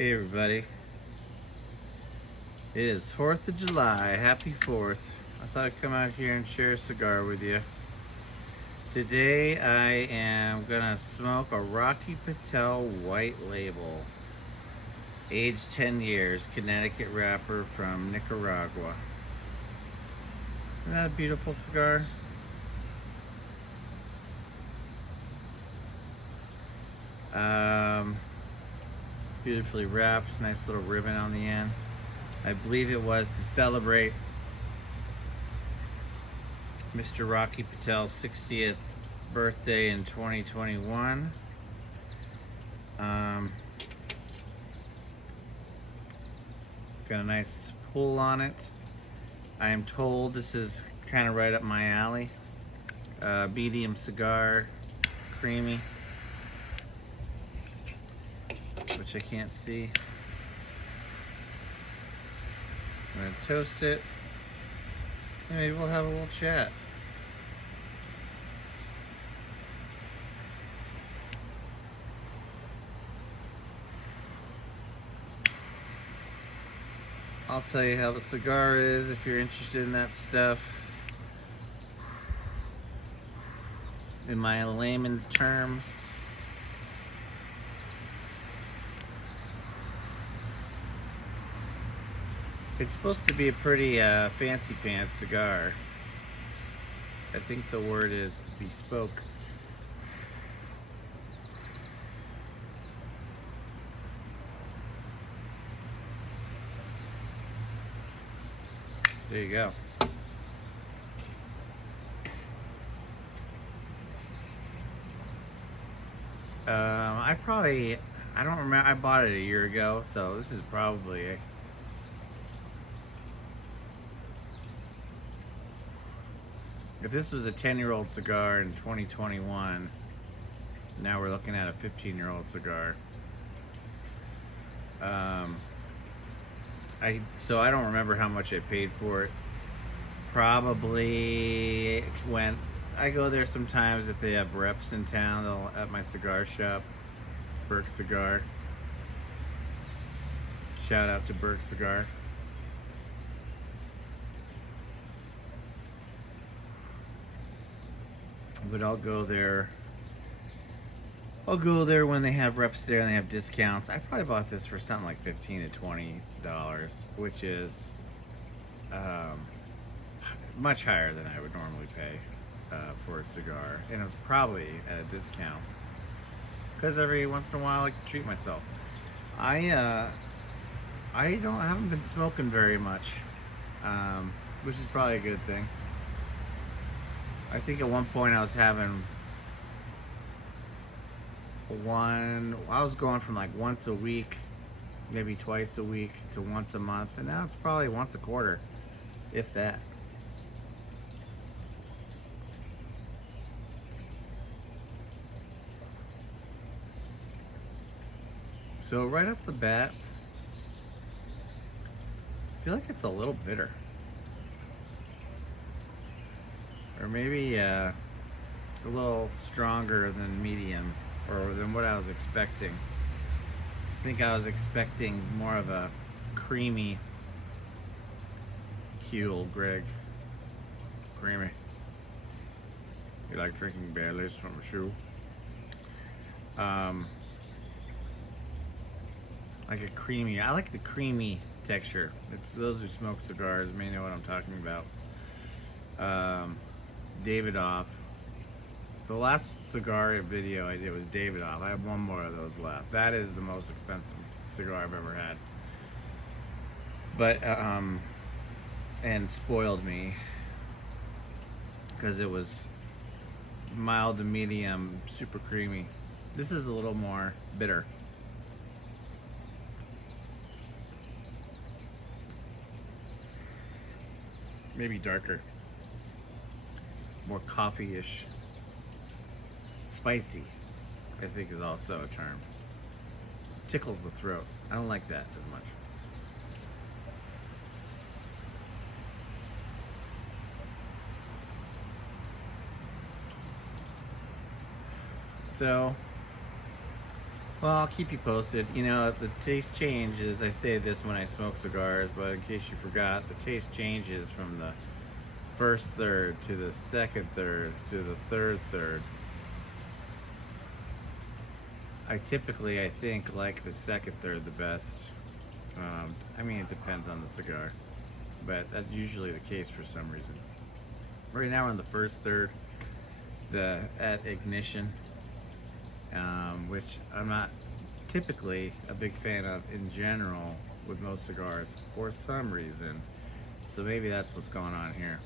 Hey everybody, it is 4th of July, happy 4th. I thought I'd come out here and share a cigar with you. Today I am gonna smoke a Rocky Patel White Label, aged 10 years, Connecticut wrapper from Nicaragua. Isn't that a beautiful cigar? Beautifully wrapped, nice little ribbon on the end. I believe it was to celebrate Mr. Rocky Patel's 60th birthday in 2021. Got a nice pull on it. I am told this is kind of right up my alley. Medium cigar, creamy, which I can't see. I'm gonna toast it, and maybe we'll have a little chat. I'll tell you how the cigar is if you're interested in that stuff. In my layman's terms, it's supposed to be a pretty fancy pants cigar. I think the word is bespoke. There you go. I don't remember, I bought it a year ago, so this is probably if this was a 10-year-old cigar in 2021, now we're looking at a 15-year-old cigar. So I don't remember how much I paid for it. Probably when I go there sometimes if they have reps in town at my cigar shop, Burke Cigar. Shout out to Burke Cigar. But I'll go there when they have reps there and they have discounts. I probably bought this for something like $15 to $20, which is much higher than I would normally pay for a cigar, and it was probably at a discount because every once in a while I like to treat myself. I haven't been smoking very much, which is probably a good thing. I think at one point I was having I was going from like once a week, maybe twice a week, to once a month, and now it's probably once a quarter, if that. So right off the bat, I feel like it's a little bitter. Or maybe a little stronger than medium, or than what I was expecting. I think I was expecting more of a creamy Huel, Greg. Creamy. You like drinking Baileys from a shoe? Like a creamy, I like the creamy texture. If those who smoke cigars may know what I'm talking about. Davidoff. The last cigar video I did was Davidoff. I have one more of those left. That is the most expensive cigar I've ever had. But, and spoiled me because it was mild to medium, super creamy. This is a little more bitter. Maybe darker. More coffee-ish. Spicy, I think, is also a term. Tickles the throat. I don't like that as much. So Well, I'll keep you posted. You know, the taste changes. I say this when I smoke cigars, but in case you forgot, the taste changes from the first third to the second third to the third third. I typically, I think, like the second third the best. I mean, it depends on the cigar, but that's usually the case for some reason. Right now, we're in the first third, the at ignition, which I'm not typically a big fan of in general with most cigars for some reason. So maybe that's what's going on here.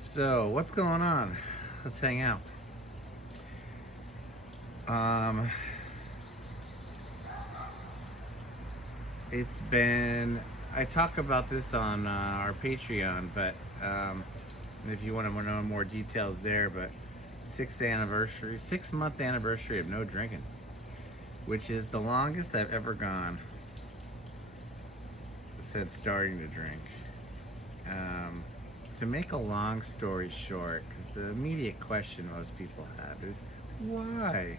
So what's going on? Let's hang out. It's been, I talk about this on our Patreon, but if you want to know more details there, but 6 month anniversary of no drinking, which is the longest I've ever gone since starting to drink. To make a long story short, because the immediate question most people have is why?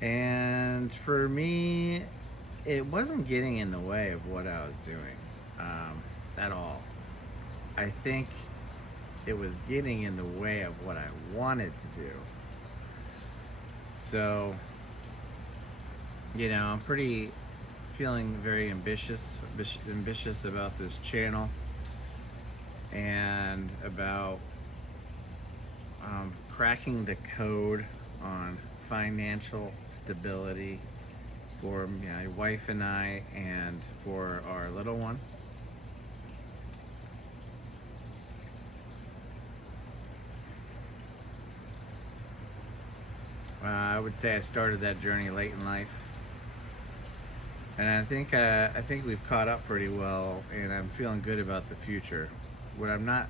And for me, it wasn't getting in the way of what I was doing at all. I think it was getting in the way of what I wanted to do. So, you know, I'm feeling very ambitious about this channel and about cracking the code on financial stability for my wife and I, and for our little one. I would say I started that journey late in life, and I think we've caught up pretty well, and I'm feeling good about the future. What I'm not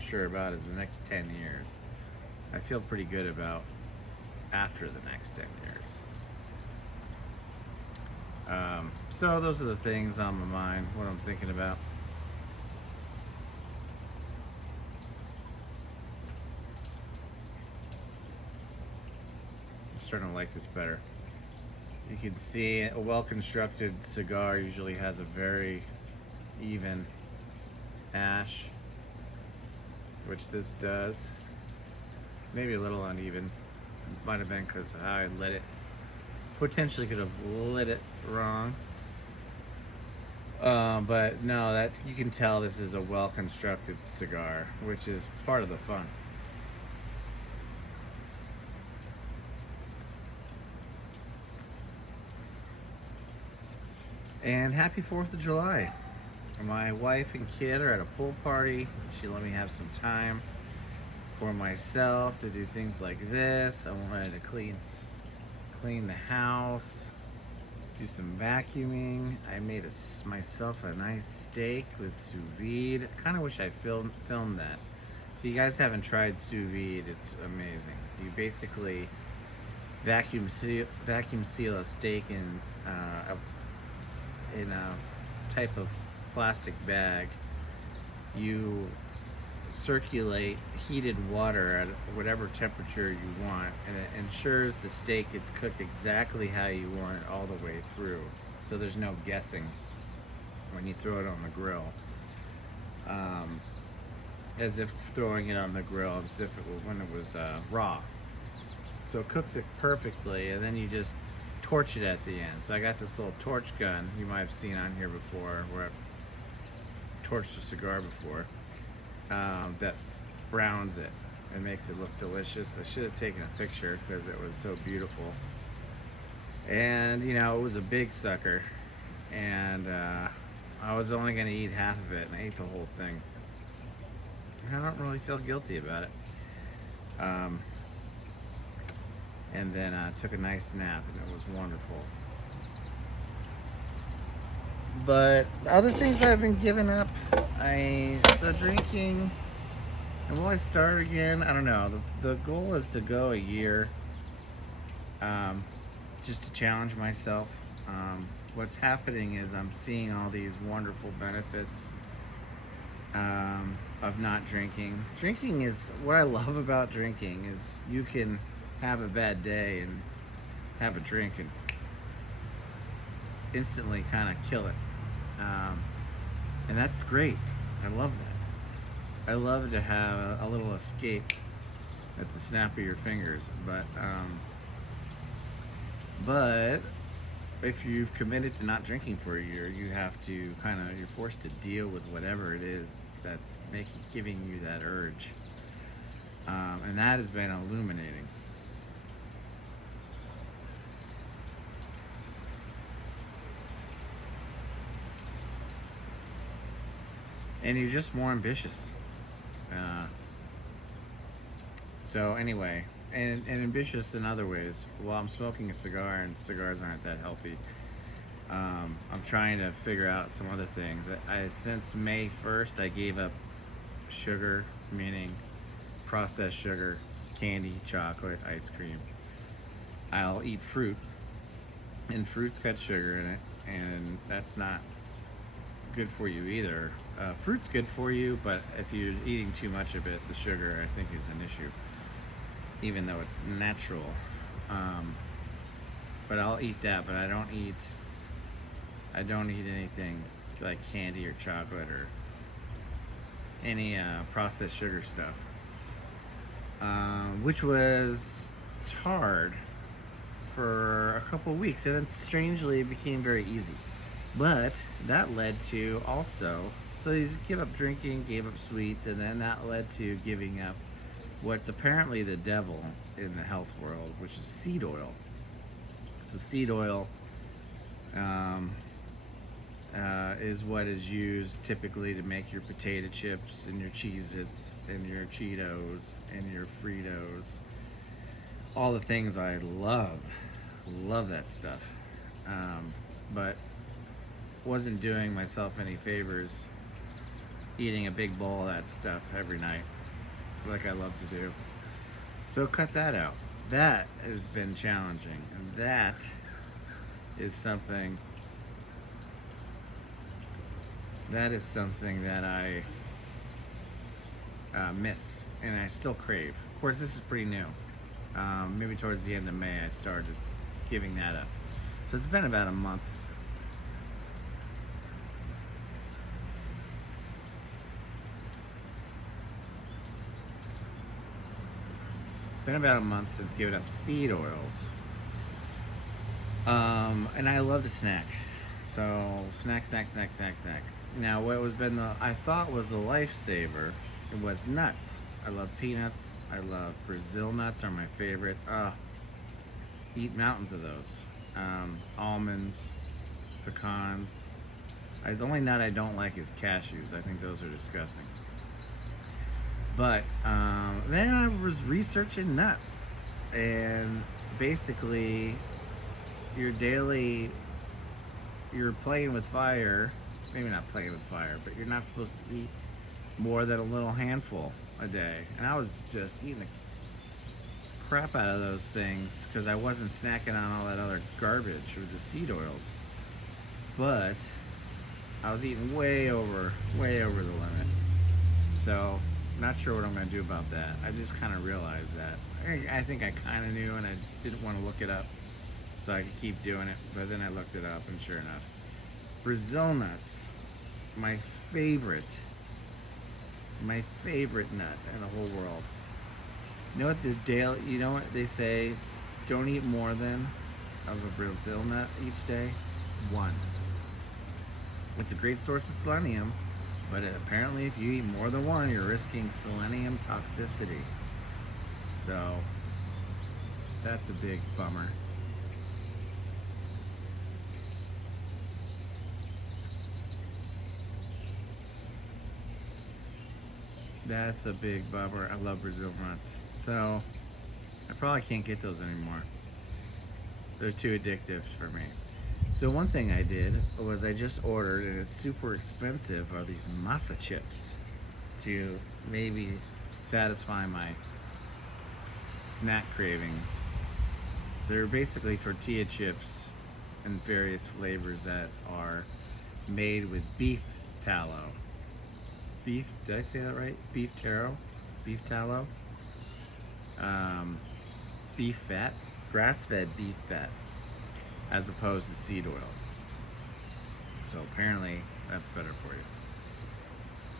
sure about is the next 10 years. I feel pretty good about after the next 10 years. So those are the things on my mind, what I'm thinking about. I'm starting to like this better. You can see a well-constructed cigar usually has a very even ash, which this does. Maybe a little uneven. Might have been because I lit it. Potentially could have lit it wrong. But no, that you can tell this is a well-constructed cigar, which is part of the fun. And happy 4th of July. My wife and kid are at a pool party. She let me have some time for myself to do things like this. I wanted to clean the house, do some vacuuming. I made myself a nice steak with sous vide. I kind of wish I filmed that. If you guys haven't tried sous vide, it's amazing. You basically vacuum seal a steak in a type of plastic bag. You circulate heated water at whatever temperature you want, and it ensures the steak gets cooked exactly how you want it all the way through, so there's no guessing when you throw it on the grill, as if throwing it on the grill as if when it was raw. So it cooks it perfectly, and then you just torch it at the end. So I got this little torch gun you might have seen on here before, where I've torched a cigar before, that browns it and makes it look delicious. I should have taken a picture because it was so beautiful. And you know, it was a big sucker, and I was only going to eat half of it, and I ate the whole thing. I don't really feel guilty about it. And then I took a nice nap, and it was wonderful. But other things I've been giving up, so drinking, and will I start again? I don't know. The goal is to go a year, just to challenge myself. What's happening is I'm seeing all these wonderful benefits of not drinking. Drinking is what I love about drinking is you can have a bad day and have a drink and instantly kind of kill it. Um, and that's great. I love that. I love to have a little escape at the snap of your fingers. But if you've committed to not drinking for a year, you have to you're forced to deal with whatever it is that's giving you that urge. And that has been illuminating. And you're just more ambitious. So anyway, and ambitious in other ways. Well, I'm smoking a cigar, and cigars aren't that healthy. I'm trying to figure out some other things. Since May 1st, I gave up sugar, meaning processed sugar, candy, chocolate, ice cream. I'll eat fruit, and fruit's got sugar in it, and that's not good for you either. Fruit's good for you, but if you're eating too much of it, the sugar, I think, is an issue, even though it's natural. But I'll eat that, but I don't eat anything like candy or chocolate or any processed sugar stuff, which was hard for a couple of weeks, and then strangely it became very easy. But that led to also, so you give up drinking, gave up sweets, and then that led to giving up what's apparently the devil in the health world, which is seed oil. So seed oil is what is used typically to make your potato chips and your Cheez-Its and your Cheetos and your Fritos. All the things I love that stuff. But wasn't doing myself any favors eating a big bowl of that stuff every night like I love to do. So cut that out. That has been challenging, and that is something that I miss and I still crave. Of course, this is pretty new. Maybe towards the end of May I started giving that up. So it's been about a month. Been about a month since giving up seed oils. And I love to snack. So snack. Now what I thought was the lifesaver, it was nuts. I love peanuts. I love Brazil nuts, are my favorite. Eat mountains of those. Almonds, pecans. The only nut I don't like is cashews. I think those are disgusting. But then I was researching nuts, and basically you're playing with fire. Maybe not playing with fire, but you're not supposed to eat more than a little handful a day. And I was just eating the crap out of those things because I wasn't snacking on all that other garbage with the seed oils. But I was eating way over the limit. So not sure what I'm going to do about that. I just kind of realized that. I think I kind of knew, and I didn't want to look it up so I could keep doing it. But then I looked it up, and sure enough, Brazil nuts, my favorite nut in the whole world. You know what they say? Don't eat more than of a Brazil nut each day. 1. It's a great source of selenium. But apparently if you eat more than 1, you're risking selenium toxicity. So that's a big bummer. That's a big bummer. I love Brazil nuts. So I probably can't get those anymore. They're too addictive for me. So one thing I did was I just ordered, and it's super expensive, are these masa chips to maybe satisfy my snack cravings. They're basically tortilla chips in various flavors that are made with beef tallow. beef. Did I say that right? Beef taro, beef tallow, beef fat, grass-fed beef fat, as opposed to seed oil. So apparently that's better for you.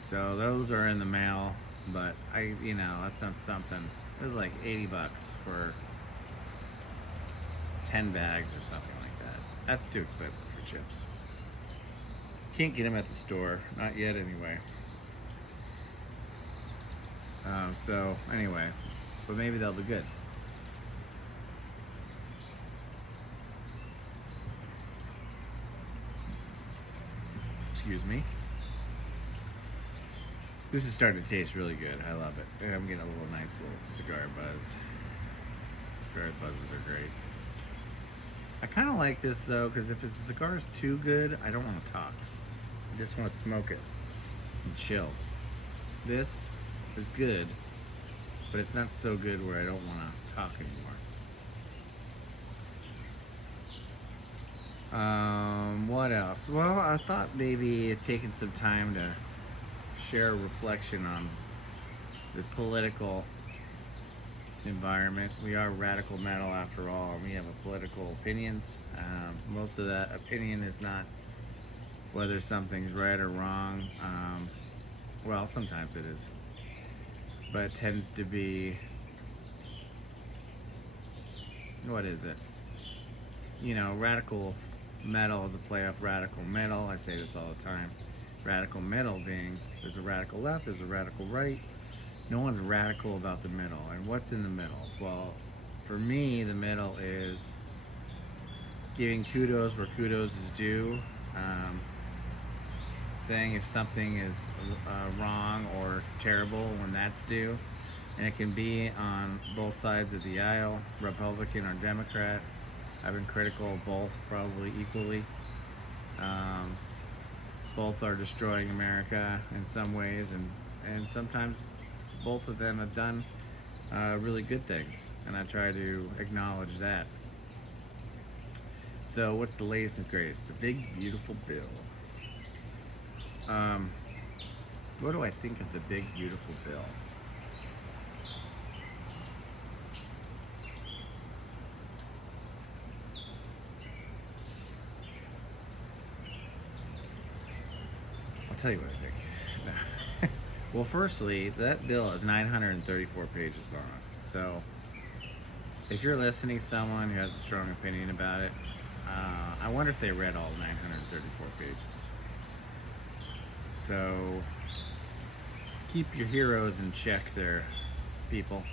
So those are in the mail, but that's not something. It was like 80 bucks for 10 bags or something like that. That's too expensive for chips. Can't get them at the store, not yet anyway. So anyway, but maybe they'll be good. Excuse me. This is starting to taste really good. I love it. I'm getting a nice little cigar buzz. Cigar buzzes are great. I kind of like this though, because if the cigar is too good, I don't want to talk. I just want to smoke it and chill. This is good, but it's not so good where I don't want to talk anymore. What else? Well, I thought maybe taking some time to share a reflection on the political environment. We are radical metal after all, and we have political opinions. Most of that opinion is not whether something's right or wrong. Well, sometimes it is, but it tends to be, what is it? Radical metal is a play off radical metal. I say this all the time. Radical middle being, there's a radical left, there's a radical right. No one's radical about the middle. And what's in the middle? Well, for me, the middle is giving kudos where kudos is due. Saying if something is wrong or terrible when that's due. And it can be on both sides of the aisle, Republican or Democrat. I've been critical of both probably equally. Both are destroying America in some ways, and sometimes both of them have done really good things, and I try to acknowledge that. So what's the latest and greatest? The big beautiful bill. What do I think of the big beautiful bill? I'll tell you what I think. Well, firstly, that bill is 934 pages long. So, if you're listening to someone who has a strong opinion about it, I wonder if they read all 934 pages. So, keep your heroes in check there, people.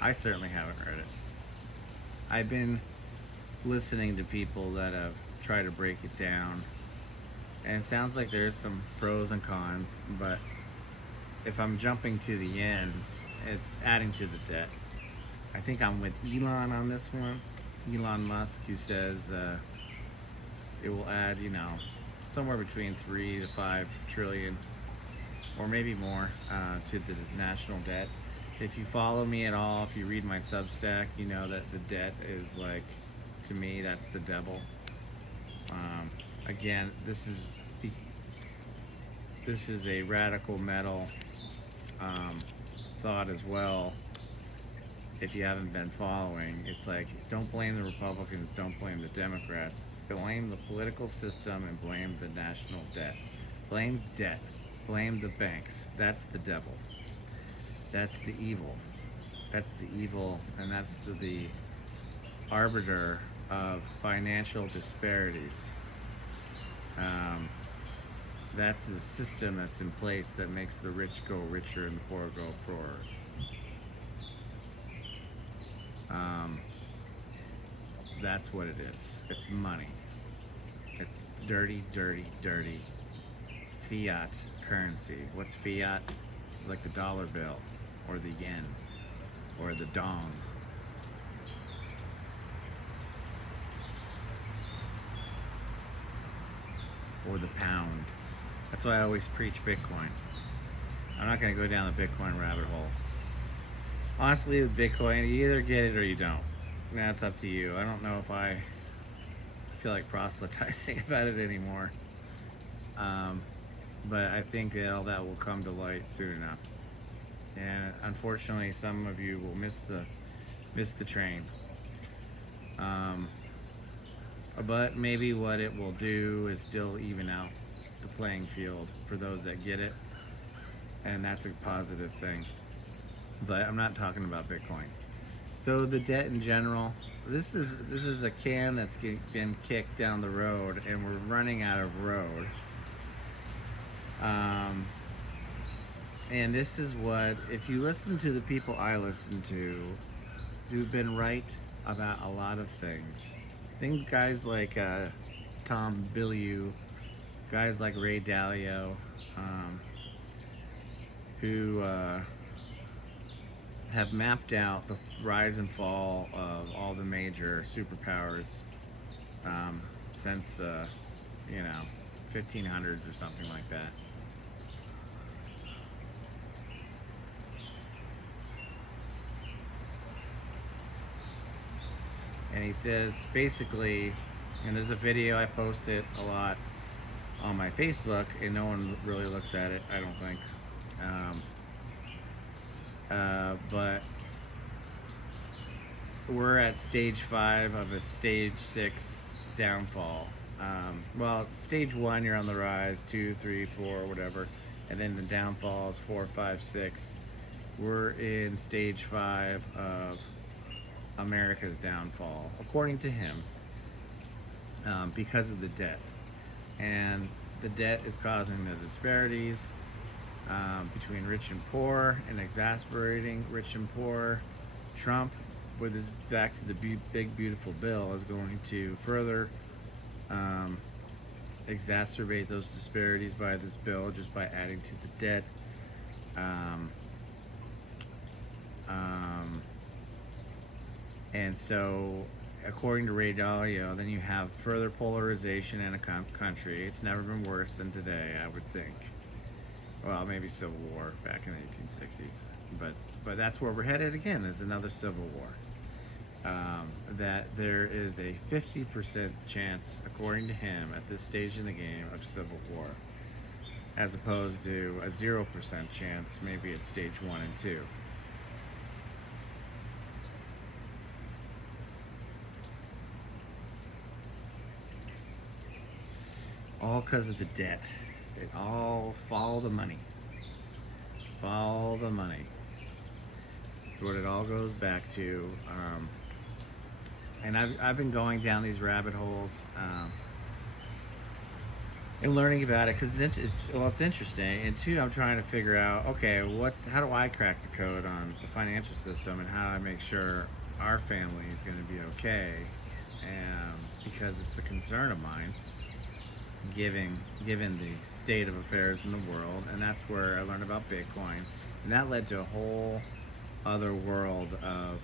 I certainly haven't read it. I've been listening to people that have tried to break it down. And it sounds like there's some pros and cons, but if I'm jumping to the end, it's adding to the debt. I think I'm with Elon on this one. Elon Musk, who says it will add, somewhere between 3 to 5 trillion, or maybe more, to the national debt. If you follow me at all, if you read my Substack, you know that the debt is like, to me, that's the devil. Again, this is a radical metal thought as well. If you haven't been following, it's like, don't blame the Republicans, don't blame the Democrats, blame the political system and blame the national debt. Blame debt, blame the banks. That's the devil. That's the evil. That's the evil, and that's the arbiter of financial disparities. That's the system that's in place that makes the rich go richer and the poor go poorer. That's what it is. It's money. It's dirty, dirty, dirty fiat currency. What's fiat? It's like the dollar bill, or the yen, or the dong. Or the pound. That's why I always preach Bitcoin. I'm not going to go down the Bitcoin rabbit hole. Honestly, with Bitcoin, you either get it or you don't. That's up to you. I don't know if I feel like proselytizing about it anymore. but I think that all that will come to light soon enough. And unfortunately, some of you will miss the train. Um, but maybe what it will do is still even out the playing field for those that get it, and that's a positive thing. But I'm not talking about Bitcoin. So the debt in general, this is a can that's been kicked down the road, and we're running out of road. Um, and this is what, if you listen to the people I listen to, who've been right about a lot of things. Think guys like Tom Bilyeu, guys like Ray Dalio, who have mapped out the rise and fall of all the major superpowers since the 1500s or something like that. And he says basically, and there's a video I posted a lot on my Facebook, and no one really looks at it, I don't think. But we're at stage 5 of a stage 6 downfall. Well, stage 1, you're on the rise, 2, 3, 4, whatever, and then the downfall is 4, 5, 6. We're in stage 5 of America's downfall, according to him, because of the debt. And the debt is causing the disparities between rich and poor, and exasperating rich and poor. Trump, with his back to the big beautiful bill, is going to further exacerbate those disparities by this bill, just by adding to the debt. And so, according to Ray Dalio, then you have further polarization in a country. It's never been worse than today, I would think. Well, maybe Civil War back in the 1860s, but that's where we're headed again. Is another Civil War. That there is a 50% chance, according to him, at this stage in the game, of Civil War, as opposed to a 0% chance maybe at stage 1 and 2. All because of the debt. It all follow the money. Follow the money. That's what it all goes back to. And I've been going down these rabbit holes and learning about it because it's interesting. And two, I'm trying to figure out, okay, how do I crack the code on the financial system, and how do I make sure our family is going to be okay? And because it's a concern of mine, given the state of affairs in the world. And that's where I learned about Bitcoin, and that led to a whole other world of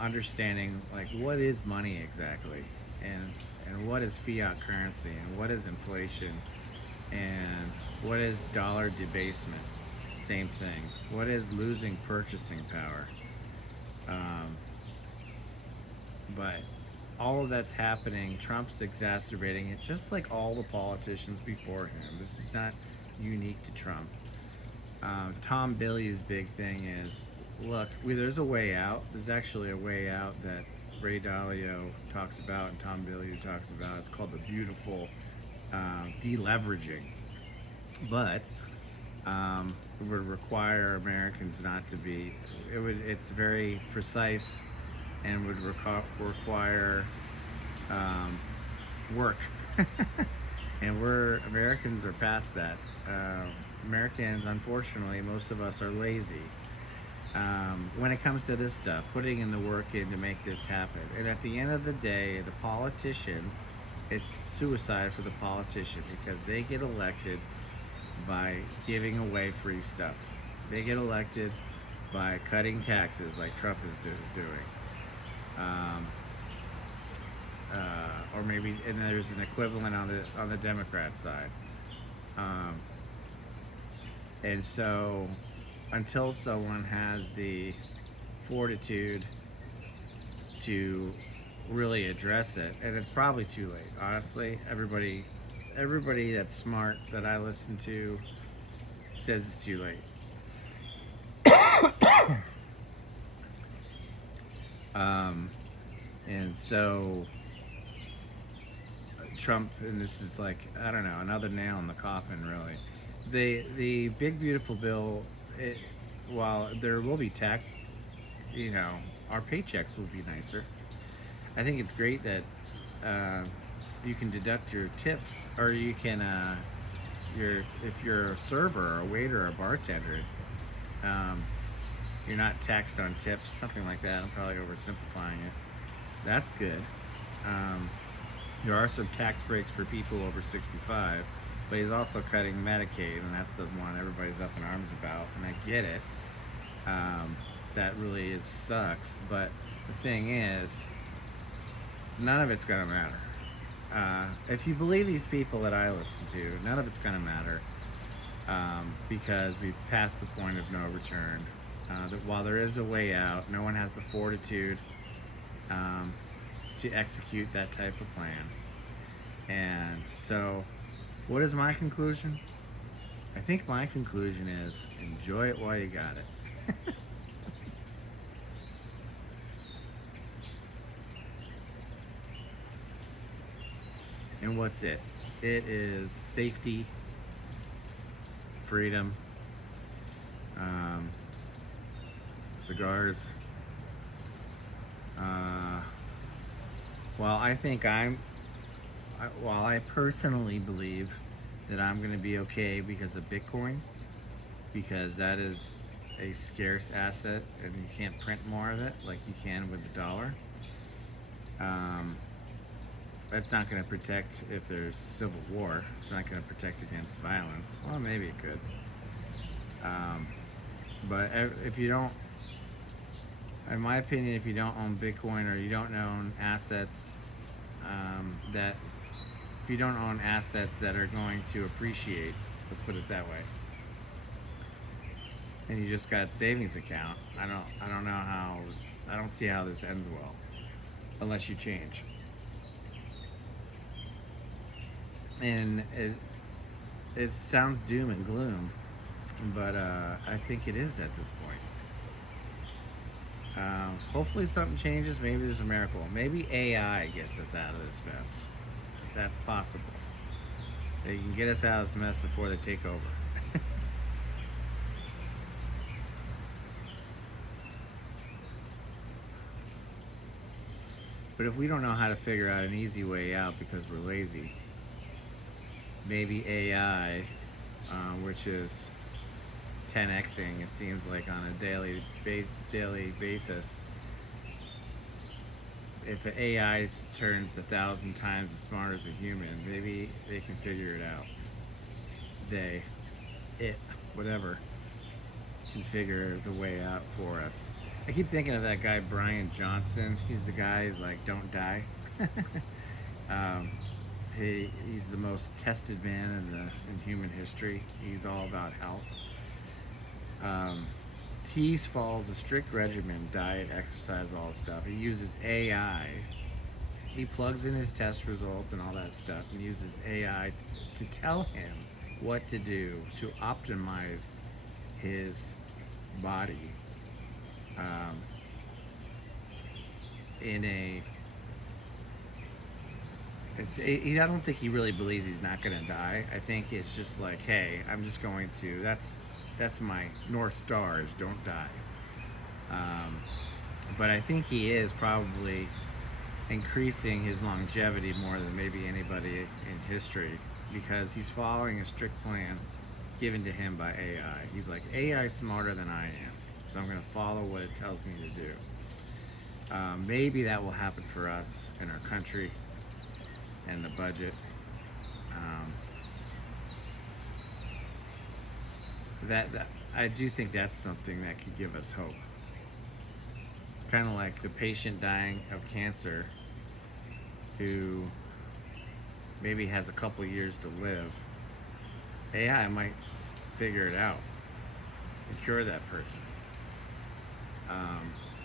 understanding, like, what is money exactly, and what is fiat currency, and what is inflation, and what is dollar debasement, same thing, what is losing purchasing power. But all of that's happening. Trump's exacerbating it, just like all the politicians before him. This is not unique to Trump. Tom Bilyeu's big thing is, look, there's a way out. There's actually a way out that Ray Dalio talks about and Tom Bilyeu talks about. It's called the beautiful deleveraging. But it would require Americans not to be, it's very precise, and would require work. And Americans are past that. Americans, unfortunately, most of us are lazy when it comes to this stuff, putting in the work in to make this happen. And at the end of the day, the politician, it's suicide for the politician, because they get elected by giving away free stuff. They get elected by cutting taxes like Trump is doing. Or maybe, and there's an equivalent on the Democrat side. And so, until someone has the fortitude to really address it, and it's probably too late. Honestly, everybody everybody that's smart that I listen to says it's too late. um, and so Trump, and this is like, I don't know, another nail in the coffin, really. The big beautiful bill, while there will be tax, our paychecks will be nicer. I think it's great that you can deduct your tips, or you can, if you're a server, or a waiter, or a bartender, you're not taxed on tips, something like that. I'm probably oversimplifying it. That's good. There are some tax breaks for people over 65, but he's also cutting Medicaid, and that's the one everybody's up in arms about, and I get it. That really sucks, but the thing is, none of it's going to matter. If you believe these people that I listen to, none of it's going to matter, because we've passed the point of no return. That while there is a way out, no one has the fortitude to execute that type of plan. And so, what is my conclusion? I think my conclusion is enjoy it while you got it. And what's it? It is safety, freedom, cigars. While I personally believe that I'm going to be okay because of Bitcoin, because that is a scarce asset and you can't print more of it like you can with the dollar. That's not going to protect if there's civil war. It's not going to protect against violence. Well, maybe it could. But if you don't, in my opinion, if you don't own Bitcoin, or you don't own assets if you don't own assets that are going to appreciate, let's put it that way, and you just got a savings account, I don't see how this ends well, unless you change. And it sounds doom and gloom, but I think it is at this point. Hopefully something changes. Maybe there's a miracle. Maybe AI gets us out of this mess. That's possible. They can get us out of this mess before they take over. But if we don't know how to figure out an easy way out because we're lazy, maybe AI, which is 10xing, it seems like, on a daily basis. If an AI turns 1,000 times as smart as a human, maybe they can figure it out. Whatever, can figure the way out for us. I keep thinking of that guy Brian Johnson. He's the guy who's like, "Don't die." He's the most tested man in human history. He's all about health. He follows a strict regimen, diet, exercise, all that stuff. He uses AI. He plugs in his test results and all that stuff, and uses AI to tell him what to do to optimize his body. I don't think he really believes he's not going to die. I think it's just like, hey, I'm just going to, that's my North Star, is don't die. But I think he is probably increasing his longevity more than maybe anybody in history, because he's following a strict plan given to him by AI. He's like, AI is smarter than I am, so I'm going to follow what it tells me to do. Maybe that will happen for us in our country and the budget. That I do think that's something that could give us hope. Kind of like the patient dying of cancer who maybe has a couple years to live. AI might figure it out and cure that person.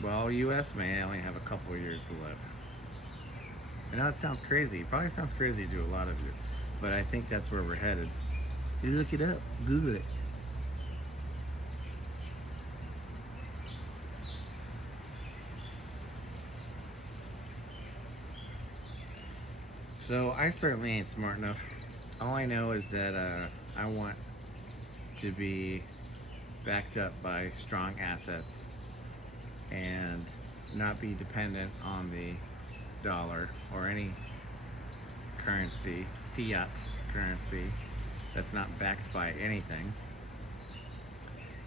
Well, US may only have a couple years to live. I know it sounds crazy. It probably sounds crazy to a lot of you, but I think that's where we're headed. You look it up, Google it. So I certainly ain't smart enough. All I know is that I want to be backed up by strong assets and not be dependent on the dollar or any currency, fiat currency, that's not backed by anything.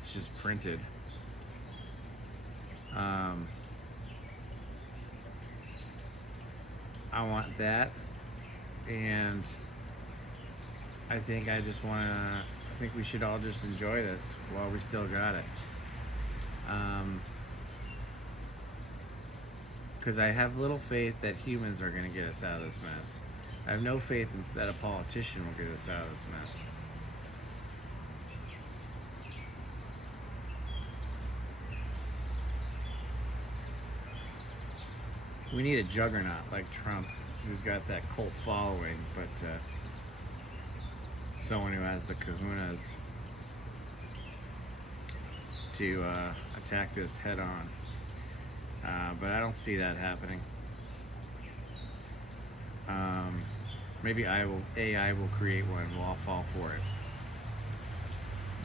It's just printed. I want that, and I think I think we should all just enjoy this while we still got it. Because I have little faith that humans are going to get us out of this mess. I have no faith that a politician will get us out of this mess. We need a juggernaut like Trump, who's got that cult following, but someone who has the kahunas to attack this head on. But I don't see that happening. Maybe AI will create one. We'll all fall for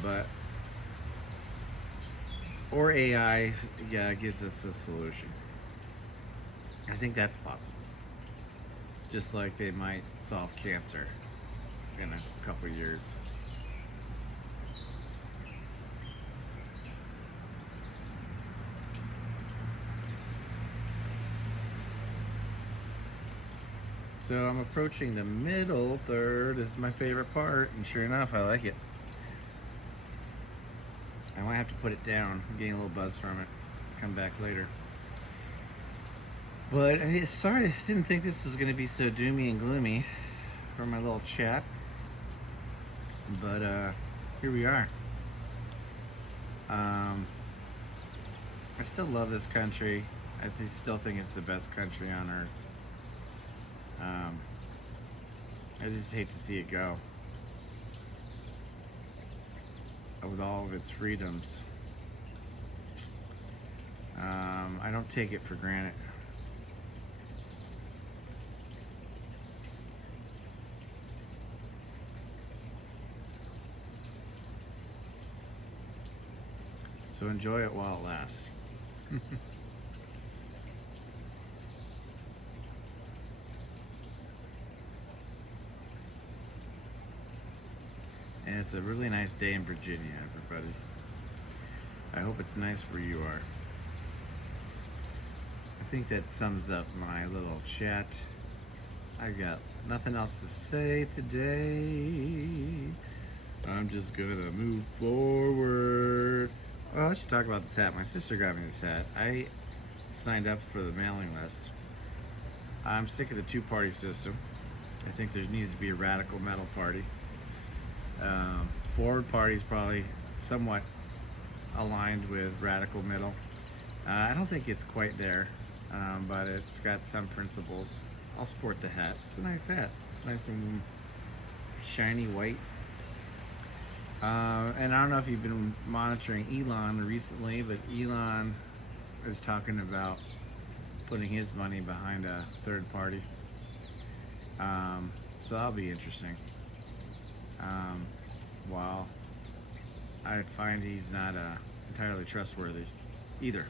it. Or AI, gives us the solution. I think that's possible. Just like they might solve cancer in a couple years. So I'm approaching the middle third. This is my favorite part, and sure enough, I like it. I might have to put it down. I'm getting a little buzz from it. Come back later. But sorry, I didn't think this was going to be so doomy and gloomy for my little chat. But here we are. I still love this country. I still think it's the best country on earth. I just hate to see it go with all of its freedoms. I don't take it for granted. So enjoy it while it lasts. And it's a really nice day in Virginia, everybody. I hope it's nice where you are. I think that sums up my little chat. I got nothing else to say today. I'm just gonna move forward. Oh, I should talk about this hat. My sister got me this hat. I signed up for the mailing list. I'm sick of the two-party system. I think there needs to be a radical metal party. Forward Party is probably somewhat aligned with radical middle. I don't think it's quite there, but it's got some principles. I'll support the hat. It's a nice hat. It's nice and shiny white. And I don't know if you've been monitoring Elon recently, but Elon is talking about putting his money behind a third party. So that'll be interesting. While I find he's not entirely trustworthy either.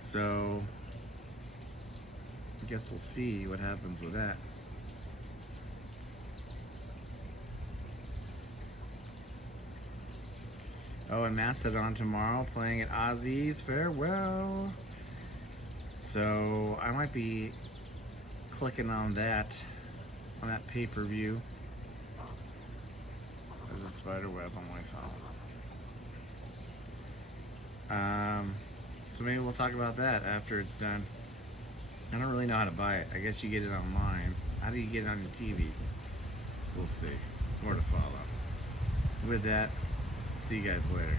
So I guess we'll see what happens with that. Oh, and Mastodon tomorrow playing at Ozzy's Farewell. So I might be clicking on that pay-per-view. There's a spider web on my phone. So maybe we'll talk about that after it's done. I don't really know how to buy it. I guess you get it online. How do you get it on your TV? We'll see. More to follow. With that, see you guys later.